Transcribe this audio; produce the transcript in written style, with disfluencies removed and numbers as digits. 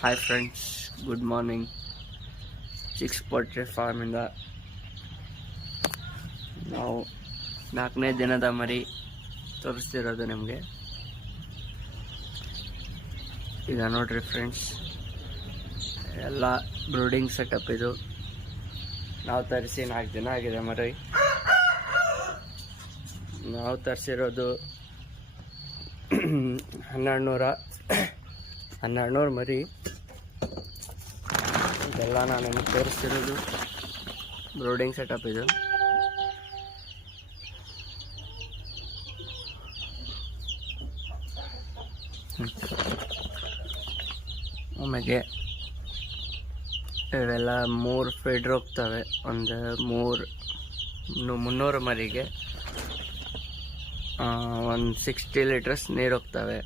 Hi friends, good morning. Chicks poultry ಫಾರ್ಮಿಂದ ನಾವು 4ನೇ ದಿನದ ಮರಿ ತೋರಿಸ್ತಿರೋದು ನಿಮಗೆ. ಈಗ ನೋಡ್ರಿ ಫ್ರೆಂಡ್ಸ್, ಎಲ್ಲ ಬ್ರೂಡಿಂಗ್ ಸೆಟಪ್ ಇದು. ನಾವು ತರಿಸಿ 4 ದಿನ ಆಗಿದೆ ಮರಿ. ನಾವು ತರಿಸಿರೋದು 1200 ಮರಿ. ಇದೆಲ್ಲ ನಾನು ನಿಮಗೆ ತೋರಿಸ್ತಿರೋದು ಬ್ರೂಡಿಂಗ್ ಸೆಟಪ್ ಇದು. ಆಮೇಲೆ ಇವೆಲ್ಲ 3 ಫೀಡ್ರ್ ಹೋಗ್ತವೆ. ಒಂದು 300 ಮರಿಗೆ ಒಂದು 60 ಲೀಟರ್ಸ್ ನೀರು ಹೋಗ್ತವೆ.